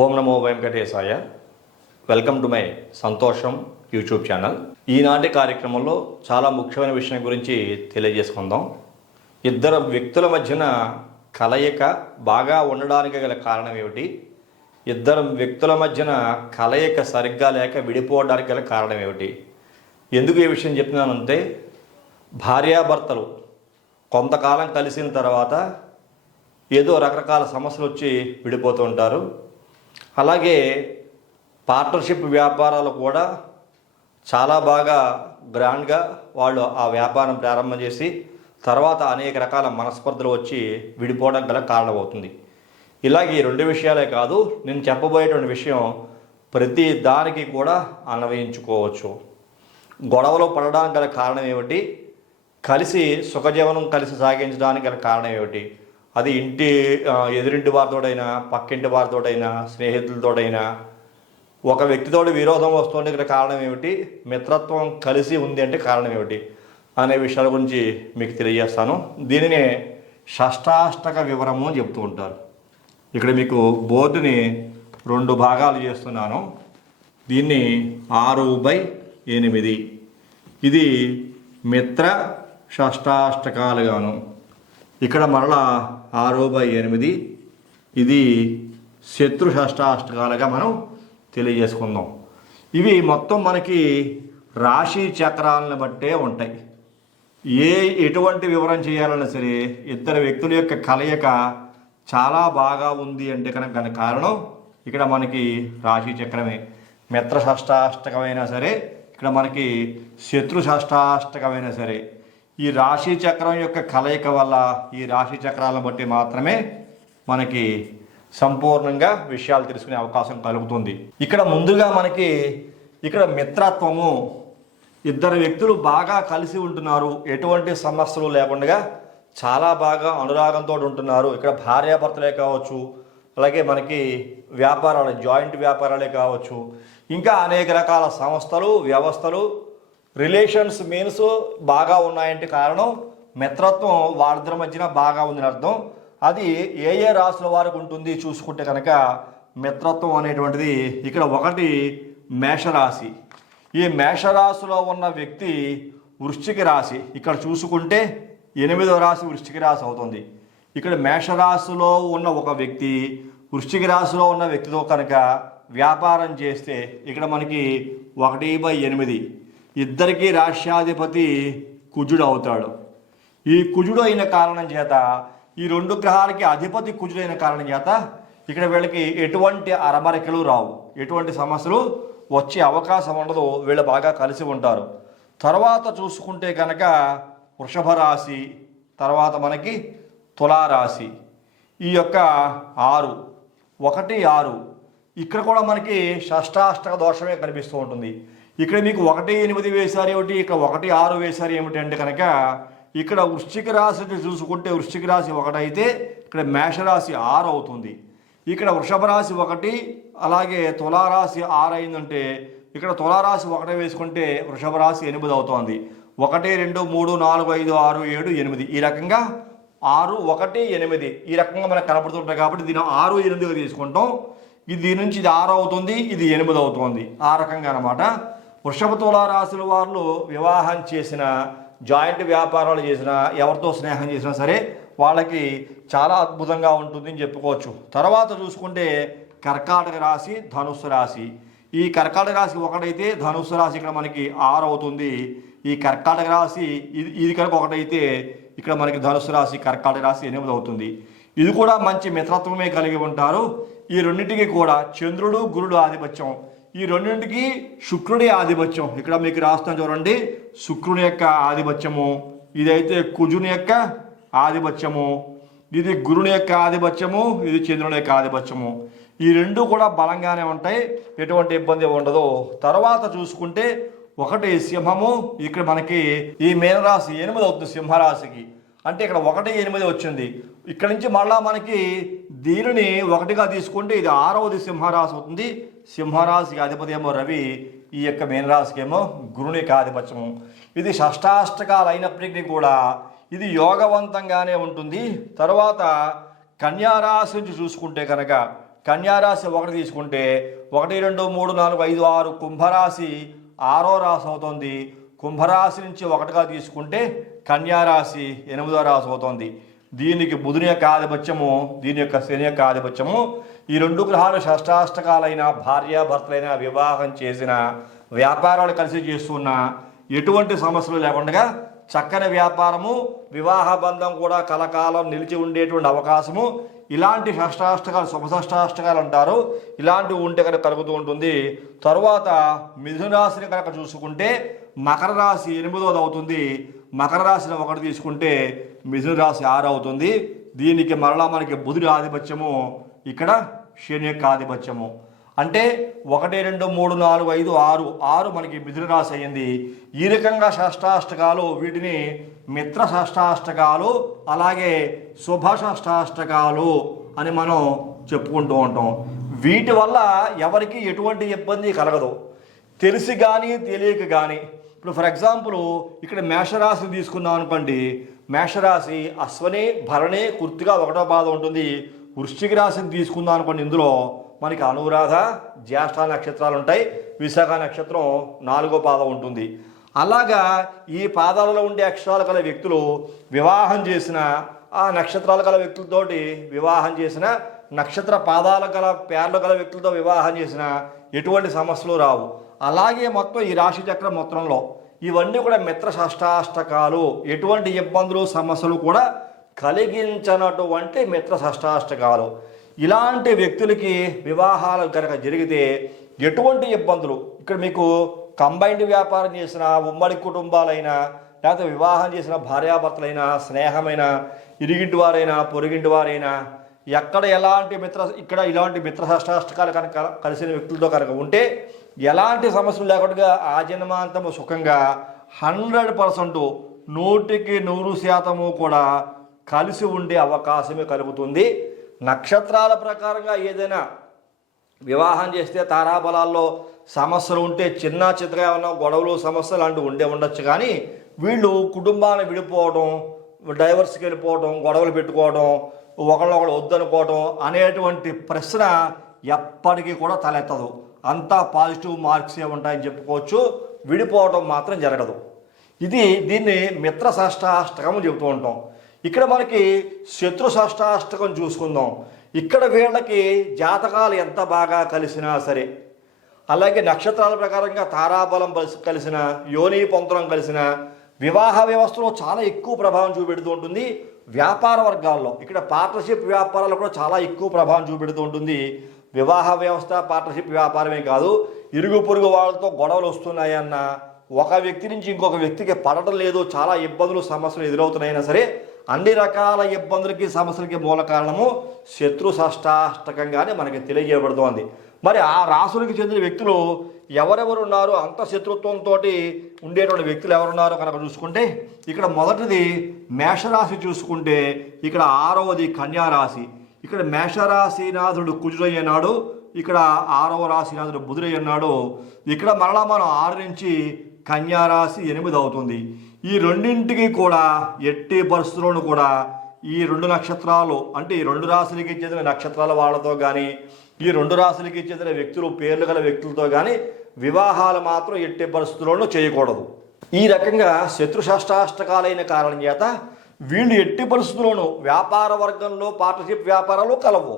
ఓం నమో వెంకటేశాయ. Welcome to my Santosham YouTube channel. ఈనాటి కార్యక్రమంలో చాలా ముఖ్యమైన విషయం గురించి తెలియజేసుకుందాం. ఇద్దరు వ్యక్తుల మధ్యన కలయిక బాగా ఉండడానికి గల కారణం ఏమిటి? ఇద్దరు వ్యక్తుల మధ్యన కలయిక సరిగ్గా లేక విడిపోవడానికి గల కారణం ఏమిటి? ఎందుకు ఈ విషయం చెప్తున్నానంటే భార్యాభర్తలు కొంతకాలం కలిసిన తర్వాత ఏదో రకరకాల సమస్యలు వచ్చి విడిపోతూ ఉంటారు. అలాగే పార్ట్నర్షిప్ వ్యాపారాలు కూడా చాలా బాగా గ్రాండ్గా వాళ్ళు ఆ వ్యాపారం ప్రారంభం చేసి తర్వాత అనేక రకాల మనస్పర్ధలు వచ్చి విడిపోవడం గల కారణమవుతుంది. ఇలాగే ఈ రెండు విషయాలే కాదు నేను చెప్పబోయేటువంటి విషయం ప్రతి దానికి కూడా అన్వయించుకోవచ్చు. గొడవలు పడడానికి గల కారణం ఏమిటి? కలిసి సుఖజీవనం కలిసి సాగించడానికి గల కారణం ఏమిటి? అది ఇంటి ఎదురింటి వారితోడైనా పక్కింటి వారితోడైనా స్నేహితులతోడైనా ఒక వ్యక్తితో విరోధం వస్తుంటే ఇక్కడ కారణం ఏమిటి? మిత్రత్వం కలిసి ఉంది అంటే కారణం ఏమిటి? అనే విషయాల గురించి మీకు తెలియజేస్తాను. దీనినే షష్టాష్టక వివరము అని చెప్తూ ఉంటారు. ఇక్కడ మీకు బోర్డుని రెండు భాగాలు చేస్తున్నాను. దీన్ని ఆరు బై ఎనిమిది. ఇది మిత్ర షష్టాష్టకాలుగాను. ఇక్కడ మరలా ఆరు బై ఎనిమిది. ఇది శత్రు షష్టాష్టకాలుగా మనం తెలియజేసుకుందాం. ఇవి మొత్తం మనకి రాశి చక్రాలను బట్టే ఉంటాయి. ఏ ఎటువంటి వివరం చేయాలన్నా సరే ఇద్దరు వ్యక్తుల యొక్క కలయిక చాలా బాగా ఉంది అంటే కనుక దానికి కారణం ఇక్కడ మనకి రాశి చక్రమే. మిత్ర షష్టాష్టకమైనా సరే ఇక్కడ మనకి శత్రు షష్టాష్టకమైనా సరే ఈ రాశి చక్రం యొక్క కలయిక వల్ల ఈ రాశి చక్రాలను బట్టి మాత్రమే మనకి సంపూర్ణంగా విషయాలు తెలుసుకునే అవకాశం కలుగుతుంది. ఇక్కడ ముందుగా మనకి ఇక్కడ మిత్రత్వము. ఇద్దరు వ్యక్తులు బాగా కలిసి ఉంటున్నారు. ఎటువంటి సమస్యలు లేకుండా చాలా బాగా అనురాగంతో ఉంటున్నారు. ఇక్కడ భార్యాభర్తలే కావచ్చు అలాగే మనకి వ్యాపారాలు జాయింట్ వ్యాపారాలే కావచ్చు. ఇంకా అనేక రకాల సంస్థలు వ్యవస్థలు రిలేషన్స్ మీన్స్ బాగా ఉన్నాయంటే కారణం మిత్రత్వం వారిద్దరి మధ్యన బాగా ఉందని అర్థం. అది ఏ ఏ రాసుల వారికి ఉంటుంది చూసుకుంటే కనుక మిత్రత్వం అనేటువంటిది ఇక్కడ ఒకటి మేషరాశి. ఈ మేషరాశిలో ఉన్న వ్యక్తి వృశ్చిక రాశి. ఇక్కడ చూసుకుంటే ఎనిమిదవ రాశి వృశ్చిక రాశి అవుతుంది. ఇక్కడ మేషరాశిలో ఉన్న ఒక వ్యక్తి వృశ్చిక రాశిలో ఉన్న వ్యక్తితో కనుక వ్యాపారం చేస్తే ఇక్కడ మనకి ఒకటి బై ఎనిమిది. ఇద్దరికీ రాష్ట్రాధిపతి కుజుడు అవుతాడు. ఈ కుజుడు అయిన కారణం చేత ఈ రెండు గ్రహాలకి అధిపతి కుజుడైన కారణం చేత ఇక్కడ వీళ్ళకి ఎటువంటి అరమరికలు రావు. ఎటువంటి సమస్యలు వచ్చే అవకాశం ఉండదు. వీళ్ళు బాగా కలిసి ఉంటారు. తర్వాత చూసుకుంటే కనుక వృషభ రాశి తర్వాత మనకి తులారాశి. ఈ యొక్క ఆరు ఒకటి ఆరు. ఇక్కడ కూడా మనకి షష్టాష్టక దోషమే కనిపిస్తూ ఉంటుంది. ఇక్కడ మీకు ఒకటి ఎనిమిది వేశారు ఏమిటి? ఇక్కడ ఒకటి ఆరు వేశారు ఏమిటి అంటే కనుక ఇక్కడ వృశ్చిక రాశి చూసుకుంటే వృశ్చిక రాశి ఒకటైతే ఇక్కడ మేషరాశి ఆరు అవుతుంది. ఇక్కడ వృషభ రాశి ఒకటి అలాగే తులారాశి ఆరు అయిందంటే ఇక్కడ తులారాశి ఒకటే వేసుకుంటే వృషభ రాశి ఎనిమిది అవుతోంది. ఒకటి రెండు మూడు నాలుగు ఐదు ఆరు ఏడు ఎనిమిది. ఈ రకంగా ఆరు ఒకటి ఎనిమిది. ఈ రకంగా మనకు కనపడుతుంటాయి కాబట్టి దీని ఆరు ఎనిమిదిగా తీసుకుంటాం. ఇది దీని నుంచి ఇది ఆరు అవుతుంది ఇది ఎనిమిది అవుతుంది. ఆ రకంగా అనమాట వృషభ తులారాశుల వారు వివాహం చేసిన జాయింట్ వ్యాపారాలు చేసిన ఎవరితో స్నేహం చేసినా సరే వాళ్ళకి చాలా అద్భుతంగా ఉంటుంది అని చెప్పుకోవచ్చు. తర్వాత చూసుకుంటే కర్కాటక రాశి ధనుస్సు రాశి. ఈ కర్కాటక రాశి ఒకటైతే ధనుస్సు రాశి ఇక్కడ మనకి ఆరు అవుతుంది. ఈ కర్కాటక రాశి ఇది ఇది కనుక ఒకటైతే ఇక్కడ మనకి ధనుస్సు రాశి కర్కాటక రాశి ఎనిమిది అవుతుంది. ఇది కూడా మంచి మిత్రత్వమే కలిగి ఉంటారు. ఈ రెండింటికి కూడా చంద్రుడు గురుడు ఆధిపత్యం. ఈ రెండింటికి శుక్రుడి ఆధిపత్యం. ఇక్కడ మీకు రాస్తాను చూడండి శుక్రుని యొక్క ఆధిపత్యము ఇదైతే కుజుని యొక్క ఆధిపత్యము ఇది గురుని యొక్క ఆధిపత్యము ఇది చంద్రుని యొక్క ఆధిపత్యము. ఈ రెండు కూడా బలంగానే ఉంటాయి ఎటువంటి ఇబ్బంది ఉండదు. తర్వాత చూసుకుంటే ఒకటి సింహము ఇక్కడ మనకి ఈ మేనరాశి ఎనిమిది అవుతుంది సింహరాశికి. అంటే ఇక్కడ ఒకటి ఎనిమిది వచ్చింది. ఇక్కడ నుంచి మళ్ళా మనకి దీనిని ఒకటిగా తీసుకుంటే ఇది ఆరవది సింహరాశి అవుతుంది. సింహరాశికి అధిపతి ఏమో రవి ఈ యొక్క మీనరాశికి ఏమో గురుని ఆధిపత్యము ఇది షష్టాష్టకాలు అయినప్పటికీ కూడా ఇది యోగవంతంగానే ఉంటుంది. తర్వాత కన్యారాశి నుంచి చూసుకుంటే కనుక కన్యారాశి ఒకటి తీసుకుంటే ఒకటి రెండు మూడు నాలుగు ఐదు ఆరు కుంభరాశి ఆరో రాశి అవుతుంది. కుంభరాశి నుంచి ఒకటిగా తీసుకుంటే కన్యారాశి ఎనిమిదో రాశి అవుతుంది. దీనికి బుధుని యొక్క ఆధిపత్యము దీని యొక్క శని యొక్క ఆధిపత్యము ఈ రెండు గ్రహాలు షష్టాష్టకాలైన భార్యాభర్తలైన వివాహం చేసిన వ్యాపారాలు కలిసి చేస్తున్న ఎటువంటి సమస్యలు లేకుండా చక్కని వ్యాపారము వివాహ బంధం కూడా కలకాలం నిలిచి ఉండేటువంటి అవకాశము. ఇలాంటి షష్టాష్టకాలు శుభషష్టాష్టకాలు అంటారు. ఇలాంటివి ఉంటే కనుక కలుగుతూ ఉంటుంది. తరువాత మిథునరాశిని కనుక చూసుకుంటే మకర రాశి ఎనిమిదోది అవుతుంది. మకర రాశిని ఒకటి తీసుకుంటే మిథున రాశి ఆరు అవుతుంది. దీనికి మరలా మనకి బుధుడి ఆధిపత్యము ఇక్కడ శని యొక్క ఆధిపత్యము. అంటే ఒకటి రెండు మూడు నాలుగు ఐదు ఆరు ఆరు మనకి మిథున రాశి అయ్యింది. ఈ రకంగా షష్టాష్టకాలు వీటిని మిత్ర షష్టాష్టకాలు అలాగే శుభ షష్టాష్టకాలు అని మనం చెప్పుకుంటూ ఉంటాం. వీటి వల్ల ఎవరికి ఎటువంటి ఇబ్బంది కలగదు. తెలిసి కానీ తెలియక కానీ ఇప్పుడు ఫర్ ఎగ్జాంపుల్ ఇక్కడ మేషరాశిని తీసుకున్నాం అనుకోండి. మేషరాశి అశ్వనే భరణే కుర్తిగా ఒకటో పాదం ఉంటుంది. వృశ్చిక రాశిని తీసుకుందాం అనుకోండి ఇందులో. మనకి అనురాధ జ్యేష్ఠ నక్షత్రాలు ఉంటాయి. విశాఖ నక్షత్రం నాలుగో పాదం ఉంటుంది. అలాగా ఈ పాదాలలో ఉండే అక్షరాలు గల వ్యక్తులు వివాహం చేసిన ఆ నక్షత్రాలు గల వ్యక్తులతోటి వివాహం చేసిన నక్షత్ర పాదాల గల పేర్లు గల వ్యక్తులతో వివాహం చేసిన ఎటువంటి సమస్యలు రావు. అలాగే మొత్తం ఈ రాశి చక్రం మొత్తంలో ఇవన్నీ కూడా మిత్ర షష్టాష్టకాలు ఎటువంటి ఇబ్బందులు సమస్యలు కూడా కలిగించనటువంటి మిత్ర షష్టాష్టకాలు ఇలాంటి వ్యక్తులకి వివాహాలు కనుక జరిగితే ఎటువంటి ఇబ్బందులు? ఇక్కడ మీకు కంబైన్డ్ వ్యాపారం చేసిన ఉమ్మడి కుటుంబాలైనా లేకపోతే వివాహం చేసిన భార్యాభర్తలైనా స్నేహమైన ఇరిగింటి వారైనా పొరుగింటి వారైనా ఎక్కడ ఎలాంటి మిత్ర ఇక్కడ ఇలాంటి మిత్ర షష్టాష్టకాలు కనుక కలిసిన వ్యక్తులతో కనుక ఉంటే ఎలాంటి సమస్యలు లేకుండా ఆ జన్మాంతము సుఖంగా హండ్రెడ్ పర్సెంట్ నూటికి నూరు శాతము కూడా కలిసి ఉండే అవకాశమే కలుగుతుంది. నక్షత్రాల ప్రకారంగా ఏదైనా వివాహం చేస్తే తారాబలాల్లో సమస్యలు ఉంటే చిన్న చిత్రగా ఉన్న గొడవలు సమస్యలు లాంటివి ఉండే ఉండొచ్చు కానీ వీళ్ళు కుటుంబాన్ని విడిపోవడం డైవర్స్కి వెళ్ళిపోవడం గొడవలు పెట్టుకోవడం ఒకళ్ళొకళ్ళు వద్దనుకోవడం అనేటువంటి ప్రశ్న ఎప్పటికీ కూడా తలెత్తదు. అంతా పాజిటివ్ మార్క్సే ఉంటాయని చెప్పుకోవచ్చు. విడిపోవడం మాత్రం జరగదు. ఇది దీన్ని మిత్ర షష్టాష్టకం చెబుతూ ఉంటాం. ఇక్కడ మనకి శత్రు షష్టాష్టకం చూసుకుందాం. ఇక్కడ వీళ్ళకి జాతకాలు ఎంత బాగా కలిసినా సరే అలాగే నక్షత్రాల ప్రకారంగా తారాబలం కలిసి కలిసిన యోని పొంతరం కలిసిన వివాహ వ్యవస్థలో చాలా ఎక్కువ ప్రభావం చూపెడుతూ ఉంటుంది. వ్యాపార వర్గాల్లో ఇక్కడ పార్ట్నర్షిప్ వ్యాపారాలు కూడా చాలా ఎక్కువ ప్రభావం చూపెడుతూ ఉంటుంది. వివాహ వ్యవస్థ పార్ట్నర్షిప్ వ్యాపారమే కాదు ఇరుగు పొరుగు వాళ్ళతో గొడవలు వస్తున్నాయన్న ఒక వ్యక్తి నుంచి ఇంకొక వ్యక్తికి పడటం లేదు చాలా ఇబ్బందులు సమస్యలు ఎదురవుతున్నాయినా సరే అన్ని రకాల ఇబ్బందులకి సమస్యలకి మూల కారణము శత్రు షష్టాష్టకంగానే మనకి తెలియజేయబడుతోంది. మరి ఆ రాసులకి చెందిన వ్యక్తులు ఎవరెవరు ఉన్నారు అంత శత్రుత్వంతో ఉండేటువంటి వ్యక్తులు ఎవరున్నారో కనుక చూసుకుంటే ఇక్కడ మొదటిది మేషరాశి చూసుకుంటే ఇక్కడ ఆరవది కన్యారాశి. ఇక్కడ మేషరాశినాథుడు కుజుడయ్యన్నాడు ఇక్కడ ఆరవ రాశినాథుడు బుధుడయ్యన్నాడు. ఇక్కడ మరలా మనం ఆరు నుంచి కన్యారాశి ఎనిమిది అవుతుంది. ఈ రెండింటికి కూడా ఎట్టి పరిస్థితుల్లోనూ కూడా ఈ రెండు నక్షత్రాలు అంటే ఈ రెండు రాశులకి చెందిన నక్షత్రాల వాళ్ళతో కానీ ఈ రెండు రాశులకి చెందిన వ్యక్తులు పేర్లు గల వ్యక్తులతో కానీ వివాహాలు మాత్రం ఎట్టి పరిస్థితుల్లోనూ చేయకూడదు. ఈ రకంగా శత్రు షష్టాష్టకాలైన కారణం చేత వీళ్ళు ఎట్టి పరిస్థితుల్లోనూ వ్యాపార వర్గంలో పార్ట్నర్షిప్ వ్యాపారాలు కలవు.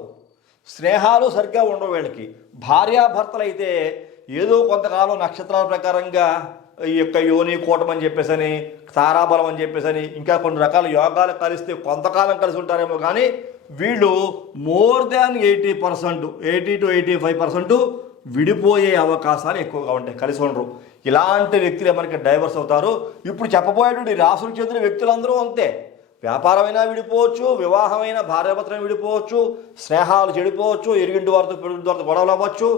స్నేహాలు సరిగ్గా ఉండవు వీళ్ళకి. భార్యాభర్తలు అయితే ఏదో కొంతకాలం నక్షత్రాల ప్రకారంగా ఈ యొక్క యోని కూటం అని చెప్పేసని తారాబలం అని చెప్పేసని ఇంకా కొన్ని రకాల యోగాలు కలిస్తే కొంతకాలం కలిసి ఉంటారేమో కానీ వీళ్ళు more than eighty percent eighty to eighty five percent విడిపోయే అవకాశాలు ఎక్కువగా ఉంటాయి కలిసి ఉండరు. ఇలాంటి వ్యక్తులు మనకి డైవర్స్ అవుతారు? ఇప్పుడు చెప్పబోయేటువంటి రాసులు చెందిన వ్యక్తులందరూ అంతే. వ్యాపారమైనా విడిపోవచ్చు వివాహమైన భార్యాభర్తలు విడిపోవచ్చు స్నేహాలు చెడిపోవచ్చు ఎరిగింటి వారితో పెరుగుంటి వారితో గొడవలు అవ్వచ్చు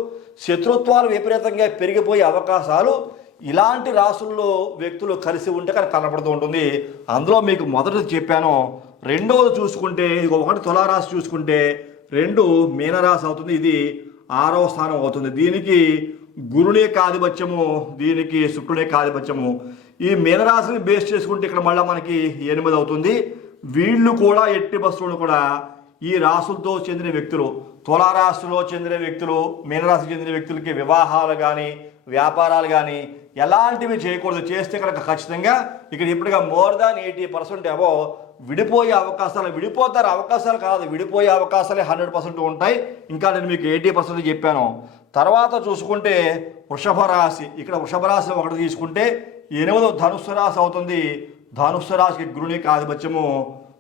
శత్రుత్వాలు విపరీతంగా పెరిగిపోయే అవకాశాలు ఇలాంటి రాసుల్లో వ్యక్తులు కలిసి ఉంటే కనుక కనపడుతూ ఉంటుంది. అందులో మీకు మొదటిది చెప్పాను. రెండవది చూసుకుంటే ఇది ఒకటి తులారాశి చూసుకుంటే రెండు మీనరాశి అవుతుంది. ఇది ఆరవ స్థానం అవుతుంది. దీనికి గురుని యొక్క ఆధిపత్యము దీనికి శుక్రుని యొక్క ఆధిపత్యము ఈ మీనరాశిని బేస్ చేసుకుంటే ఇక్కడ మళ్ళీ మనకి ఎనిమిది అవుతుంది. వీళ్ళు కూడా ఎట్టి బస్సులను కూడా ఈ రాసులతో చెందిన వ్యక్తులు తులారాశిలో చెందిన వ్యక్తులు మీనరాశి చెందిన వ్యక్తులకి వివాహాలు కానీ వ్యాపారాలు కానీ ఎలాంటివి చేయకూడదు. చేస్తే కనుక ఖచ్చితంగా ఇక్కడ ఇప్పటిగా మోర్ దాన్ ఎయిటీ పర్సెంట్ ఏవో విడిపోయే అవకాశాలు విడిపోతారు అవకాశాలు కాదు విడిపోయే అవకాశాలే హండ్రెడ్ పర్సెంట్ ఉంటాయి. ఇంకా నేను మీకు ఎయిటీ పర్సెంట్ చెప్పాను. తర్వాత చూసుకుంటే వృషభ రాశి ఇక్కడ వృషభ రాశి ఒకటి తీసుకుంటే ఎనిమిదో ధనుస్సు రాశి అవుతుంది. ధనుస్సు రాశికి గురునికి ఆధిపత్యము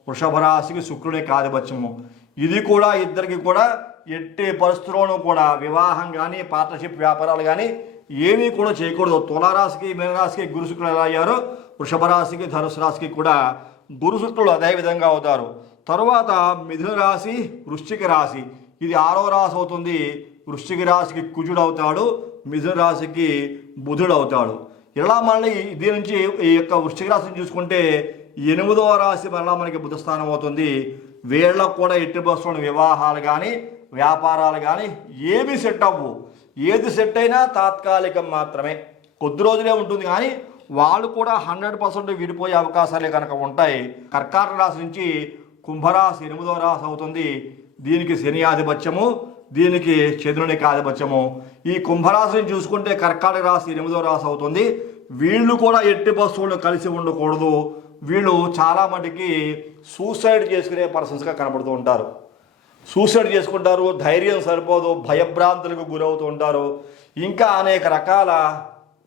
వృషభ రాశికి శుక్రునికి ఆధిపత్యము ఇది కూడా ఇద్దరికి కూడా ఎట్టి పరిస్థితుల్లోనూ కూడా వివాహం కానీ పార్ట్నర్షిప్ వ్యాపారాలు కానీ ఏమీ కూడా చేయకూడదు. తులారాశికి మీనరాశికి గురు శుక్రులు ఎలా అయ్యారో? వృషభ రాశికి ధనుసు రాశికి కూడా గురు శుక్రులు అదే విధంగా అవుతారు. తరువాత మిథున రాశి వృశ్చిక రాశి. ఇది ఆరో రాశి అవుతుంది. వృశ్చిక రాశికి కుజుడు అవుతాడు. మిథున రాశికి బుధుడు అవుతాడు. ఇలా మళ్ళీ దీని నుంచి ఈ యొక్క వృశ్చిక రాశిని చూసుకుంటే ఎనిమిదవ రాశి మరలా మనకి బుద్ధస్థానం అవుతుంది. వీళ్ళకు కూడా ఎట్టి బస్సులను వివాహాలు కానీ వ్యాపారాలు కానీ ఏమీ సెట్ అవ్వు. ఏది సెట్ అయినా తాత్కాలికం మాత్రమే. కొద్ది రోజులే ఉంటుంది కానీ వాళ్ళు కూడా హండ్రెడ్ పర్సెంట్ విడిపోయే అవకాశాలే కనుక ఉంటాయి. కర్కాటక రాశి నుంచి కుంభరాశి ఎనిమిదవ రాశి అవుతుంది. దీనికి శని ఆధిపత్యము. దీనికి చంద్రునికి ఆధిపత్యము ఈ కుంభరాశిని చూసుకుంటే కర్కాటక రాశి ఎనిమిదో రాశి అవుతుంది. వీళ్ళు కూడా ఎట్టి బస్సులు కలిసి ఉండకూడదు. వీళ్ళు చాలా మటుకి సూసైడ్ చేసుకునే పర్సన్స్గా కనబడుతూ ఉంటారు. సూసైడ్ చేసుకుంటారు ధైర్యం సరిపోదు భయభ్రాంతులకు గురవుతూ ఉంటారు. ఇంకా అనేక రకాల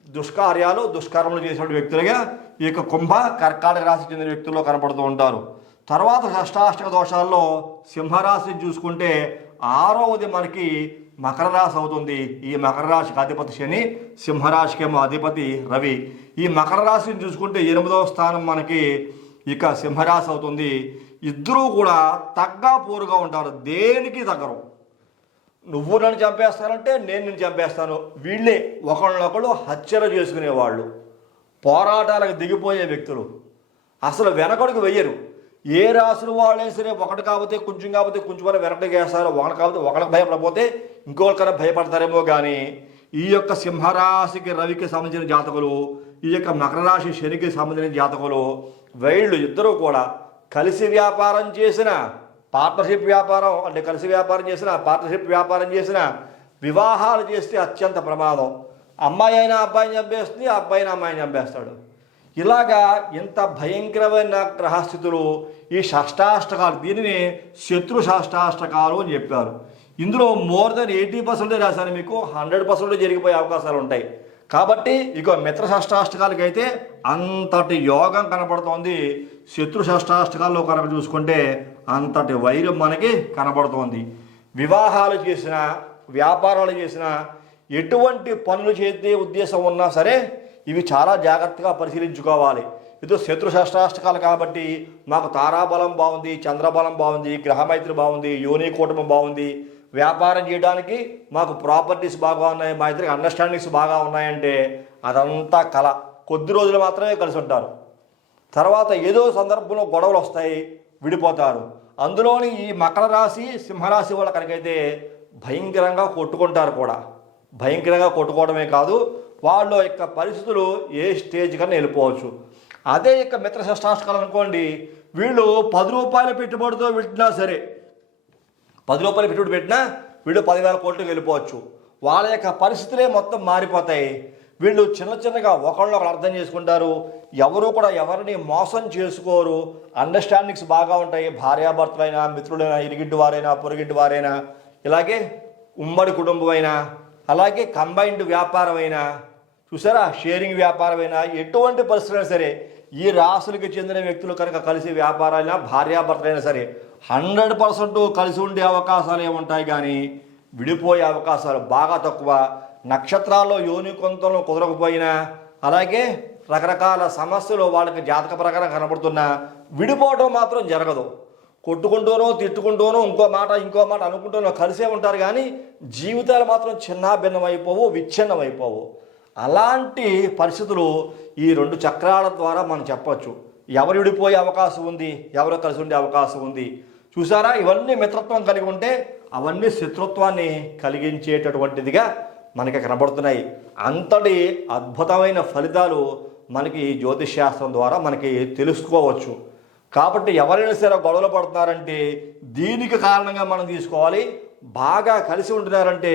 దుష్కార్యాలు దుష్కర్మలు చేసే వ్యక్తులుగా ఈ యొక్క కుంభ కర్కాటక రాశి చెందిన వ్యక్తుల్లో కనపడుతూ ఉంటారు. తర్వాత షష్టాష్టక దోషాల్లో సింహరాశిని చూసుకుంటే ఆరవది మనకి మకర రాశి అవుతుంది. ఈ మకర రాశికి అధిపతి శని సింహరాశికేమో అధిపతి రవి. ఈ మకర రాశిని చూసుకుంటే ఎనిమిదవ స్థానం మనకి ఇక సింహరాశి అవుతుంది. ఇద్దరూ కూడా తగ్గ పోరుగా ఉంటారు దేనికి తగ్గరు? నువ్వు నన్ను చంపేస్తానంటే నేను నిన్ను చంపేస్తాను. వీళ్ళే ఒకళ్ళొకళ్ళు హత్యలు చేసుకునేవాళ్ళు. పోరాటాలకు దిగిపోయే వ్యక్తులు. అసలు వెనకడుగు వెయ్యరు ఏ రాసిన వాళ్ళైనా సరే ఒకటి కాకపోతే కొంచెం కాకపోతే కొంచెం వరకు వెరటగేస్తారు ఒకటి కాకపోతే ఒకరికి భయపడపోతే ఇంకొకరికైనా భయపడతారేమో కానీ ఈ యొక్క సింహరాశికి రవికి సంబంధించిన జాతకులు ఈ యొక్క మకర రాశి శనికి సంబంధించిన జాతకులు వైళ్ళు ఇద్దరూ కూడా కలిసి వ్యాపారం చేసిన పార్ట్నర్షిప్ వ్యాపారం అంటే కలిసి వ్యాపారం చేసిన పార్ట్నర్షిప్ వ్యాపారం చేసిన వివాహాలు చేస్తే అత్యంత ప్రమాదం. అమ్మాయి అయినా అబ్బాయిని చంపేస్తుంది అబ్బాయిని అమ్మాయిని చంపేస్తాడు. ఇలాగా ఇంత భయంకరమైన గ్రహస్థితులు ఈ షష్టాష్టకాలు దీనిని శత్రు షష్టాష్టకాలు అని చెప్పారు. ఇందులో మోర్ దెన్ ఎయిటీ పర్సెంటే రాశాను మీకు హండ్రెడ్ పర్సెంట్ జరిగిపోయే అవకాశాలు ఉంటాయి. కాబట్టి ఇక మిత్ర షష్టాష్టకాలకి అయితే అంతటి యోగం కనబడుతోంది శత్రు షష్టాష్టకాల్లో కనుక చూసుకుంటే అంతటి వైరం మనకి కనబడుతోంది వివాహాలు చేసిన వ్యాపారాలు చేసిన ఎటువంటి పనులు చేసే ఉద్దేశం ఉన్నా సరే ఇవి చాలా జాగ్రత్తగా పరిశీలించుకోవాలి. ఇది శత్రు షష్టాష్టకాలు కాబట్టి మాకు తారాబలం బాగుంది చంద్రబలం బాగుంది గ్రహమైత్రి బాగుంది యోని కూటమి బాగుంది. వ్యాపారం చేయడానికి మాకు ప్రాపర్టీస్ బాగా ఉన్నాయి మా ఇద్దరికి అండర్స్టాండింగ్స్ బాగా ఉన్నాయంటే అదంతా కళ కొద్ది రోజులు మాత్రమే కలిసి ఉంటారు. తర్వాత ఏదో సందర్భంలో గొడవలు వస్తాయి విడిపోతారు. అందులోని ఈ మకర రాశి సింహరాశి వాళ్ళ కనుకైతే భయంకరంగా కొట్టుకుంటారు కూడా. భయంకరంగా కొట్టుకోవడమే కాదు వాళ్ళ యొక్క పరిస్థితులు ఏ స్టేజ్ కన్నా వెళ్ళిపోవచ్చు. అదే యొక్క మిత్ర షష్టాష్టకాలు అనుకోండి వీళ్ళు పది రూపాయల పెట్టుబడితో పెట్టినా సరే పది రూపాయల పెట్టుబడి పెట్టినా వీళ్ళు పదివేల కోట్లకు వెళ్ళిపోవచ్చు. వాళ్ళ యొక్క పరిస్థితులే మొత్తం మారిపోతాయి. వీళ్ళు చిన్న చిన్నగా ఒకళ్ళు ఒకరు అర్థం చేసుకుంటారు. ఎవరు కూడా ఎవరిని మోసం చేసుకోరు. అండర్స్టాండింగ్స్ బాగా ఉంటాయి. భార్యాభర్తలైనా మిత్రులైనా ఇరిగింటి వారైనా పొరుగింటి వారైనా ఇలాగే ఉమ్మడి కుటుంబమైనా అలాగే కంబైన్డ్ వ్యాపారమైనా చూసారా? షేరింగ్ వ్యాపారమైనా ఎటువంటి పరిస్థితులైనా సరే ఈ రాసులకు చెందిన వ్యక్తులు కనుక కలిసి వ్యాపారాలైనా భార్యాభర్తలైనా సరే హండ్రెడ్ పర్సెంట్ కలిసి ఉండే అవకాశాలు ఏముంటాయి కానీ విడిపోయే అవకాశాలు బాగా తక్కువ. నక్షత్రాల్లో యోని కొంతలో కుదరకపోయినా అలాగే రకరకాల సమస్యలు వాళ్ళకి జాతక ప్రకారం కనబడుతున్నా విడిపోవడం మాత్రం జరగదు. కొట్టుకుంటూనో తిట్టుకుంటూనో ఇంకో మాట ఇంకో మాట అనుకుంటూనో కలిసే ఉంటారు కానీ జీవితాలు మాత్రం చిన్నాభిన్నం అయిపోవు విచ్ఛిన్నం అయిపోవు అలాంటి పరిస్థితులు ఈ రెండు చక్రాల ద్వారా మనం చెప్పవచ్చు ఎవరు విడిపోయే అవకాశం ఉంది? ఎవరు కలిసి ఉండే అవకాశం ఉంది? చూసారా? ఇవన్నీ మిత్రత్వం కలిగి ఉంటే అవన్నీ శత్రుత్వాన్ని కలిగించేటటువంటిదిగా మనకి కనబడుతున్నాయి. అంతటి అద్భుతమైన ఫలితాలు మనకి జ్యోతిష్ శాస్త్రం ద్వారా మనకి తెలుసుకోవచ్చు. కాబట్టి ఎవరైనా సరే గొడవలు పడుతున్నారంటే దీనికి కారణంగా మనం తీసుకోవాలి. బాగా కలిసి ఉంటున్నారంటే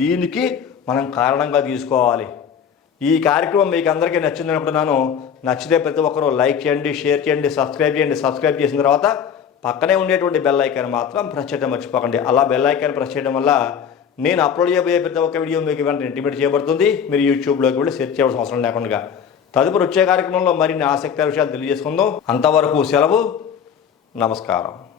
దీనికి మనం కారణంగా తీసుకోవాలి. ఈ కార్యక్రమం మీకు అందరికీ నచ్చింది అనుకుంటున్నాను నచ్చితే ప్రతి ఒక్కరూ లైక్ చేయండి షేర్ చేయండి సబ్స్క్రైబ్ చేయండి. సబ్స్క్రైబ్ చేసిన తర్వాత పక్కనే ఉండేటువంటి బెల్ ఐకాన్ మాత్రం ప్రెస్ చేయడం మర్చిపోకండి. అలా బెల్ ఐకాన్ ప్రెస్ చేయడం వల్ల నేను అప్లోడ్ చేయబోయే ప్రతి ఒక్క వీడియో మీకు వెంటనే ఇంటిమేట్ చేయబడుతుంది. మీరు యూట్యూబ్లోకి వెళ్ళి సెర్చ్ చేయవలసిన అవసరం లేకుండా తదుపరి వచ్చే కార్యక్రమంలో మరిన్ని ఆసక్తికర విషయాలు తెలియజేసుకుందాం. అంతవరకు సెలవు నమస్కారం.